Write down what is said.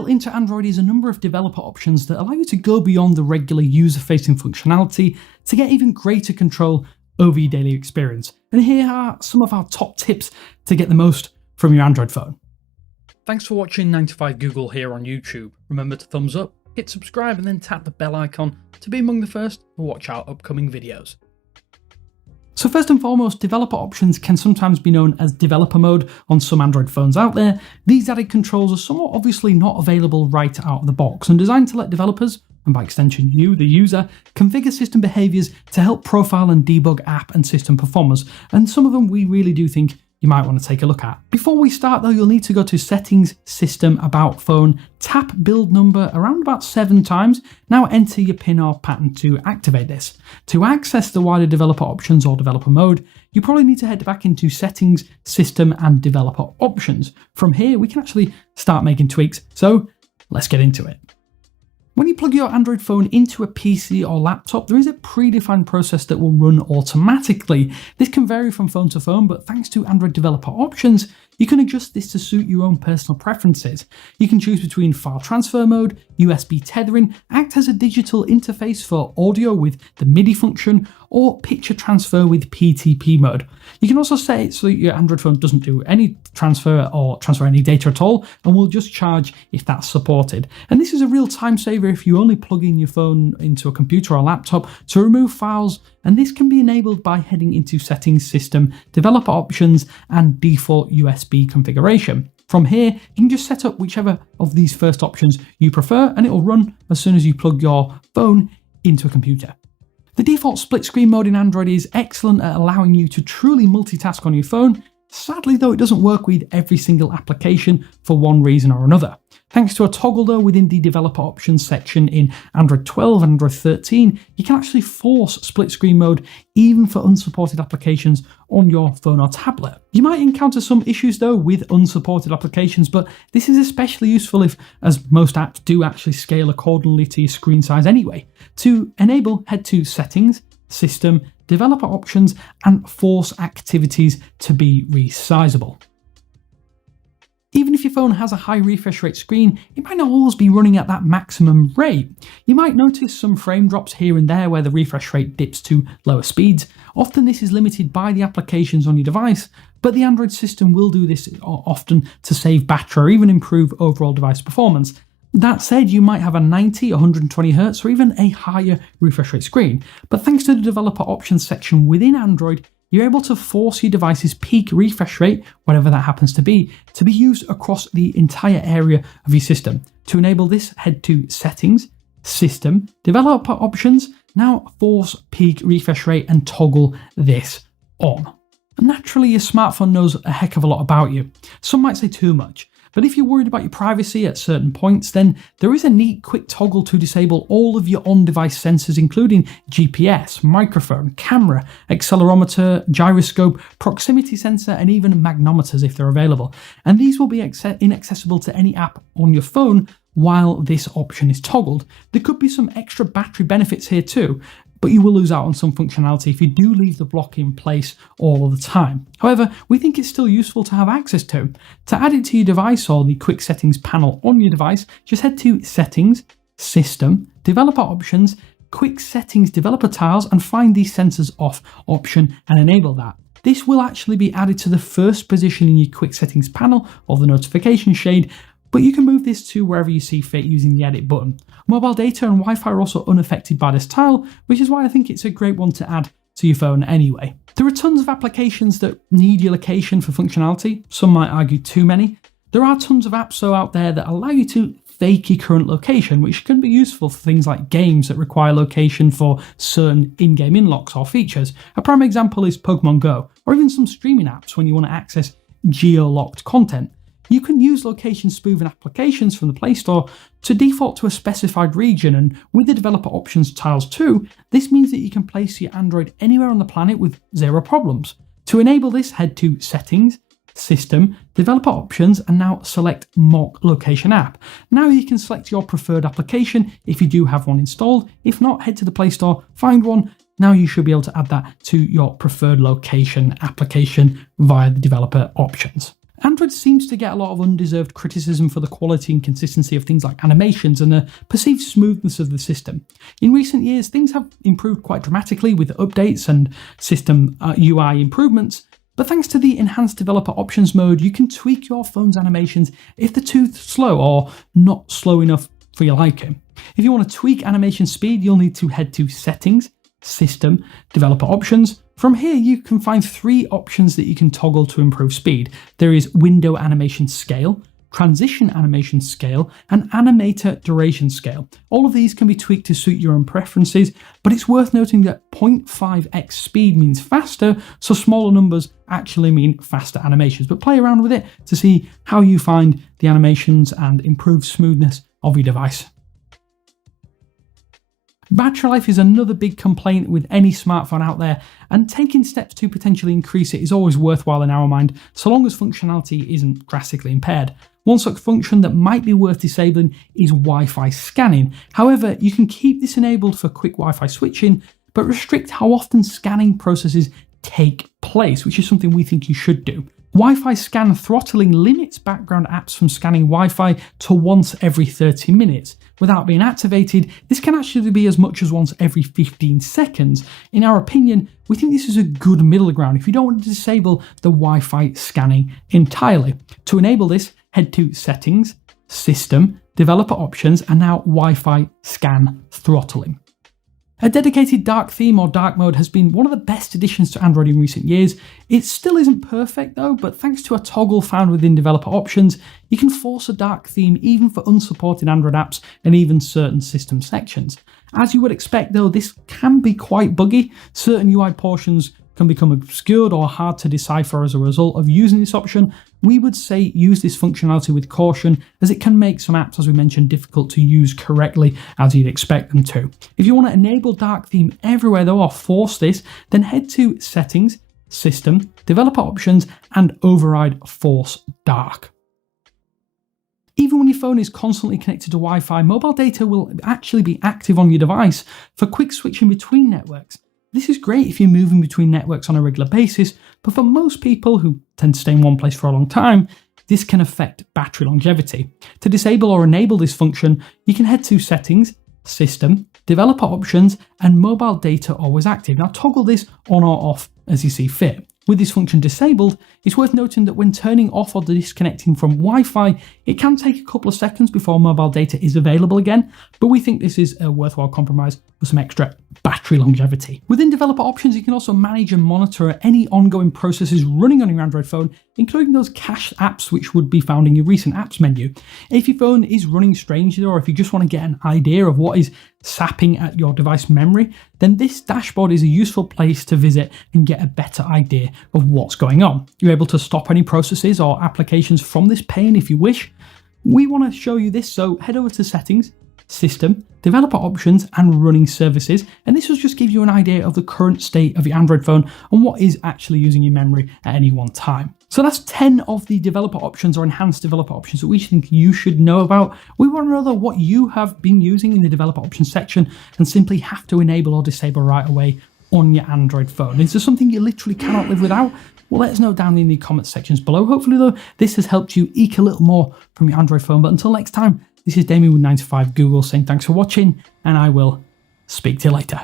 Built into Android is a number of developer options that allow you to go beyond the regular user-facing functionality to get even greater control over your daily experience. And here are some of our top tips to get the most from your Android phone. Thanks for watching 9 to 5 Google here on YouTube. Remember to thumbs up, hit subscribe and then tap the bell icon to be among the first to watch our upcoming videos. So first and foremost, developer options can sometimes be known as developer mode on some Android phones out there. These added controls are somewhat obviously not available right out of the box and designed to let developers, and by extension you, the user, configure system behaviours to help profile and debug app and system performance, and some of them we really do think you might want to take a look at. Before we start though, you'll need to go to Settings, System, About Phone, tap Build Number around about 7 times. Now enter your PIN or pattern to activate this. To access the wider developer options or developer mode, you probably need to head back into Settings, System and Developer Options. From here we can actually start making tweaks, so let's get into it. When you plug your Android phone into a PC or laptop, there is a predefined process that will run automatically. This can vary from phone to phone, but thanks to Android developer options, you can adjust this to suit your own personal preferences. You can choose between file transfer mode, USB tethering, act as a digital interface for audio with the MIDI function, or picture transfer with PTP mode. You can also set it so that your Android phone doesn't do any transfer or transfer any data at all, and will just charge if that's supported. And this is a real time saver if you only plug in your phone into a computer or laptop to remove files, and this can be enabled by heading into Settings, System, Developer Options, and Default USB configuration. From here, you can just set up whichever of these first options you prefer, and it will run as soon as you plug your phone into a computer. The default split screen mode in Android is excellent at allowing you to truly multitask on your phone. Sadly though, it doesn't work with every single application for one reason or another. Thanks to a toggle though within the developer options section in Android 12 and Android 13, you can actually force split screen mode even for unsupported applications on your phone or tablet. You might encounter some issues though with unsupported applications, but this is especially useful if, as most apps do, actually scale accordingly to your screen size anyway. To enable, head to Settings, System, Developer Options and force activities to be resizable. Even if your phone has a high refresh rate screen, it might not always be running at that maximum rate. You might notice some frame drops here and there where the refresh rate dips to lower speeds. Often this is limited by the applications on your device, but the Android system will do this often to save battery or even improve overall device performance. That said, you might have a 90, 120Hz or even a higher refresh rate screen, but thanks to the developer options section within Android, you're able to force your device's peak refresh rate, whatever that happens to be used across the entire area of your system. To enable this, head to Settings, System, Developer Options, now force peak refresh rate and toggle this on. Naturally, your smartphone knows a heck of a lot about you. Some might say too much. But if you're worried about your privacy at certain points, then there is a neat quick toggle to disable all of your on-device sensors, including GPS, microphone, camera, accelerometer, gyroscope, proximity sensor, and even magnometers if they're available. And these will be inaccessible to any app on your phone while this option is toggled. There could be some extra battery benefits here too, but you will lose out on some functionality if you do leave the block in place all of the time. However, we think it's still useful to have access to. To add it to your device or the quick settings panel on your device, just head to Settings, System, Developer Options, Quick Settings Developer Tiles and find the Sensors Off option and enable that. This will actually be added to the first position in your quick settings panel or the notification shade, but you can move this to wherever you see fit using the edit button. Mobile data and Wi-Fi are also unaffected by this tile, which is why I think it's a great one to add to your phone anyway. There are tons of applications that need your location for functionality, some might argue too many. There are tons of apps though out there that allow you to fake your current location, which can be useful for things like games that require location for certain in-game unlocks or features. A prime example is Pokemon Go, or even some streaming apps when you want to access geo-locked content. You can use location spoofing applications from the Play Store to default to a specified region, and with the developer options tiles too, this means that you can place your Android anywhere on the planet with zero problems. To enable this, head to Settings, System, Developer Options, and now select Mock Location App. Now you can select your preferred application if you do have one installed. If not, head to the Play Store, find one. Now you should be able to add that to your preferred location application via the developer options. Android seems to get a lot of undeserved criticism for the quality and consistency of things like animations and the perceived smoothness of the system. In recent years, things have improved quite dramatically with updates and system UI improvements, but thanks to the enhanced developer options mode, you can tweak your phone's animations if they're too slow or not slow enough for your liking. If you want to tweak animation speed, you'll need to head to Settings, System, Developer Options. From here, you can find 3 options that you can toggle to improve speed. There is Window Animation Scale, Transition Animation Scale, and Animator Duration Scale. All of these can be tweaked to suit your own preferences, but it's worth noting that 0.5x speed means faster, so smaller numbers actually mean faster animations. But play around with it to see how you find the animations and improve smoothness of your device. Battery life is another big complaint with any smartphone out there, and taking steps to potentially increase it is always worthwhile in our mind, so long as functionality isn't drastically impaired. One such function that might be worth disabling is Wi-Fi scanning. However, you can keep this enabled for quick Wi-Fi switching, but restrict how often scanning processes take place, which is something we think you should do. Wi-Fi scan throttling limits background apps from scanning Wi-Fi to once every 30 minutes. Without being activated, this can actually be as much as once every 15 seconds. In our opinion, we think this is a good middle ground if you don't want to disable the Wi-Fi scanning entirely. To enable this, head to Settings, System, Developer Options, and now Wi-Fi scan throttling. A dedicated dark theme or dark mode has been one of the best additions to Android in recent years. It still isn't perfect though, but thanks to a toggle found within developer options, you can force a dark theme even for unsupported Android apps and even certain system sections. As you would expect though, this can be quite buggy. Certain UI portions can become obscured or hard to decipher as a result of using this option. We would say use this functionality with caution, as it can make some apps, as we mentioned, difficult to use correctly as you'd expect them to. If you want to enable dark theme everywhere though, or force this, then head to Settings, System, Developer Options, and override Force Dark. Even when your phone is constantly connected to Wi-Fi, mobile data will actually be active on your device for quick switching between networks. This is great if you're moving between networks on a regular basis, but for most people who tend to stay in one place for a long time, this can affect battery longevity. To disable or enable this function, you can head to Settings, System, Developer Options, and Mobile Data Always Active. Now toggle this on or off as you see fit. With this function disabled, it's worth noting that when turning off or disconnecting from Wi-Fi, it can take a couple of seconds before mobile data is available again, but we think this is a worthwhile compromise for some extra battery longevity. Within developer options, you can also manage and monitor any ongoing processes running on your Android phone, including those cached apps which would be found in your recent apps menu. If your phone is running strangely, or if you just want to get an idea of what is sapping at your device memory, then this dashboard is a useful place to visit and get a better idea of what's going on. You're able to stop any processes or applications from this pane if you wish. We want to show you this, so head over to Settings, System, Developer Options, and Running Services, and this will just give you an idea of the current state of your Android phone and what is actually using your memory at any one time. So that's 10 of the developer options or enhanced developer options that we think you should know about. We want to know though what you have been using in the developer options section and simply have to enable or disable right away on your Android phone. Is there something you literally cannot live without? Well, let us know down in the comment sections below. Hopefully though, this has helped you eke a little more from your Android phone. But until next time, this is Damien with 9to5 Google saying thanks for watching, and I will speak to you later.